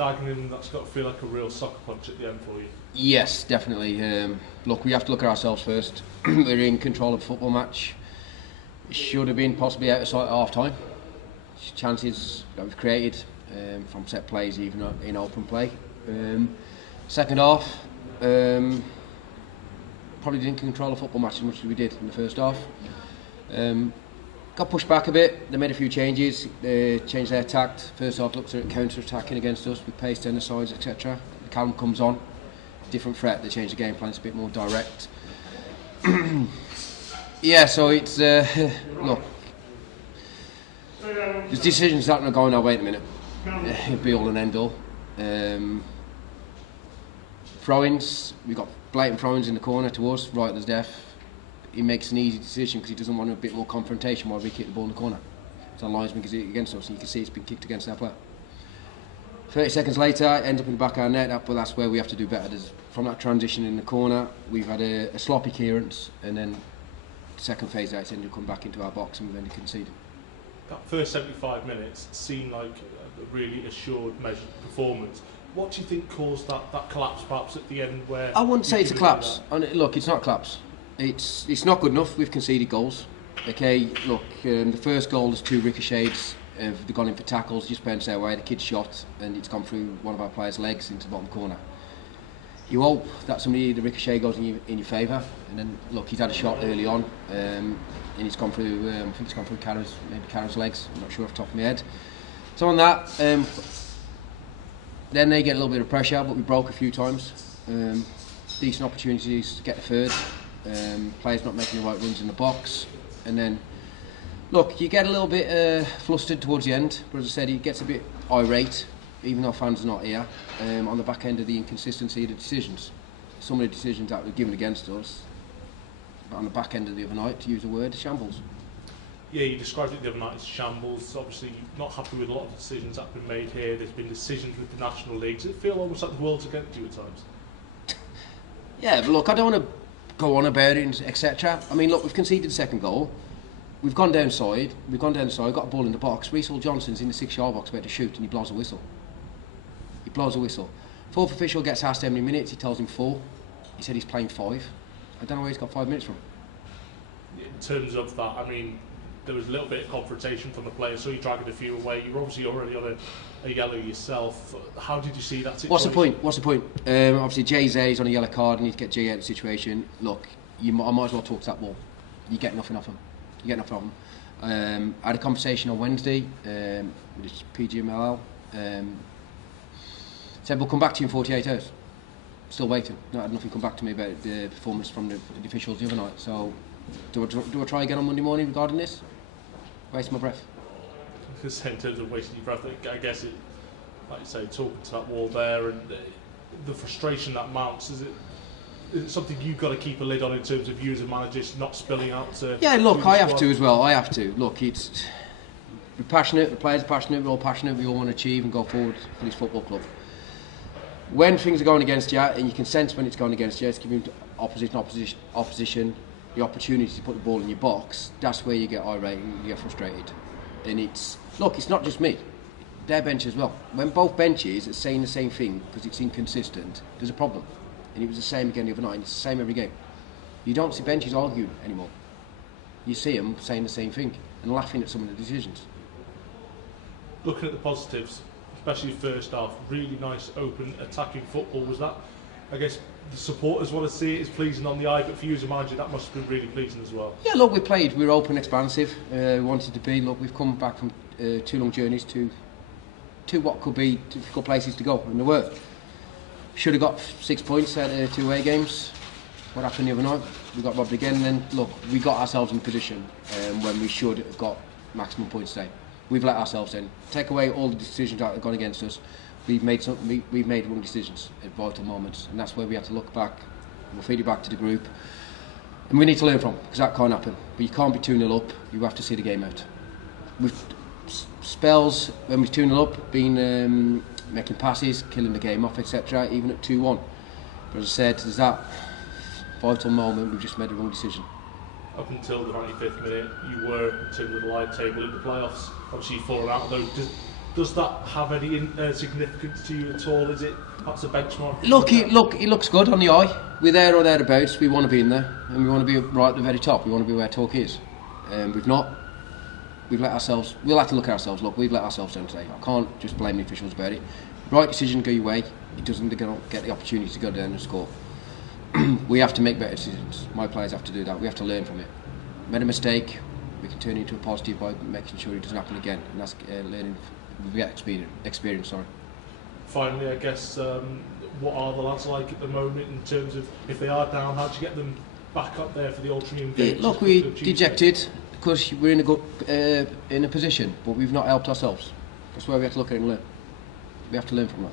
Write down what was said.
Dagenham, that's got to feel like a real soccer punch at the end for you. Yes, definitely. Look, we have to look at ourselves first. We're in control of the football match. It should have been possibly out of sight at half time. Chances that we've created from set plays, even in open play. Second half, probably didn't control the football match as much as we did in the first half. Got pushed back a bit. They made a few changes. They changed their tact. First half looked at counter-attacking against us with pace down the sides, etc. Callum comes on, different threat. They changed the game plan. It's a bit more direct. Yeah, so it's look. There's decisions that are going our way at the minute. It'll be all and end all. Throw-ins. We've got blatant throw-ins in the corner to us, right as death. He makes an easy decision because he doesn't want a bit more confrontation while we kick the ball in the corner. So the linesman can see it against us, and you can see it's been kicked against our player. 30 seconds later, it ends up in the back of our net, but that's where we have to do better. From that transition in the corner, we've had a sloppy clearance, and then the second phase out, it's ended up coming back into our box, and we've ended conceding. That first 75 minutes seemed like a really assured, measured performance. What do you think caused that collapse, perhaps at the end? Where I wouldn't say it's a collapse. Look, it's not a collapse. It's not good enough. We've conceded goals. Okay, look, the first goal, there's two ricochets. They've gone in for tackles, just bounced their way. The kid shot, and it's gone through one of our players' legs into the bottom corner. You hope that the ricochet goes in your favour, and then look, he's had a shot early on, and it's gone through. I think it's gone through Carr's legs. I'm not sure off the top of my head. So on that, then they get a little bit of pressure, but we broke a few times. Decent opportunities to get the third. Players not making the right runs in the box, and then look, you get a little bit flustered towards the end, but as I said, he gets a bit irate, even though fans are not here, on the back end of the inconsistency of the decisions. Some of the decisions that were given against us, but on the back end of the other night, to use a word, shambles. Yeah, you described it the other night as shambles. Obviously, you're not happy with a lot of decisions that have been made here. There's been decisions with the national leagues. Does it feel almost like the world's against you at times? Yeah, but look, I don't want to go on about it, etc. I mean, look, we've conceded the second goal. We've gone downside. Got a ball in the box. Reece Johnson's in the 6-yard box about to shoot, and he blows a whistle. Fourth official gets asked how many minutes. He tells him 4. He said he's playing 5. I don't know where he's got 5 minutes from. In terms of that, I mean, there was a little bit of confrontation from the players, so you dragged a few away. You're obviously already on a yellow yourself. How did you see that situation? What's the point? Obviously, Jay's on a yellow card, and you need to get Jay out of the situation. Look, I might as well talk to that wall. You get nothing off him. I had a conversation on Wednesday with PGML. Said we'll come back to you in 48 hours. Still waiting. Not had nothing come back to me about the performance from the officials the other night. So, do I try again on Monday morning regarding this? Waste my breath. In terms of wasting your breath, I guess it, like you say, talking to that wall there and the frustration that mounts. Is it something you've got to keep a lid on in terms of you as a manager not spilling out to? Yeah, look, I have to as well. Look, we're passionate. The players are passionate. We're all passionate. We all want to achieve and go forward for this football club. When things are going against you, and you can sense when it's going against you, it's giving opposition the opportunity to put the ball in your box. That's where you get irate and you get frustrated. And it's not just me. Their bench as well. When both benches are saying the same thing because it's inconsistent, there's a problem. And it was the same again the other night. And it's the same every game. You don't see benches arguing anymore. You see them saying the same thing and laughing at some of the decisions. Looking at the positives, especially first half, really nice open attacking football. Was that, I guess, the supporters want to see it as pleasing on the eye, but for you as a manager that must have been really pleasing as well? Yeah, look, we were open, expansive, we wanted to be. Look, we've come back from 2 long journeys to what could be difficult places to go, and there were. Should have got 6 points out of 2 away games. What happened the other night? We got robbed again, and then look, we got ourselves in a position when we should have got maximum points today. We've let ourselves in. Take away all the decisions that have gone against us. We've made wrong decisions at vital moments, and that's where we have to look back. We'll feed it back to the group, and we need to learn from, because that can't happen. But you can't be 2-0 up. You have to see the game out. We've spells when we're 2-0 up, been making passes, killing the game off, etc. Even at 2-1. But as I said, there's that vital moment. We've just made the wrong decision. Up until the 95th minute, you were, in terms of the live table in the playoffs, obviously you've fallen out of those. Does that have any significance to you at all? Is it perhaps a benchmark? Look, it looks good on the eye. We're there or thereabouts. We want to be in there, and we want to be right at the very top. We want to be where talk is. We've not. We've let ourselves. We'll have to look at ourselves. Look, we've let ourselves down today. I can't just blame the officials about it. Right decision, go your way. It doesn't get the opportunity to go down and score. We have to make better decisions. My players have to do that. We have to learn from it. Made a mistake. We can turn it into a positive by making sure it doesn't happen again, and that's learning. We get experience. Sorry. Finally, I guess, what are the lads like at the moment in terms of if they are down, how do you get them back up there for the Altrincham game? Look, we're dejected because we're in a good in a position, but we've not helped ourselves. That's where we have to look at it and learn. We have to learn from that.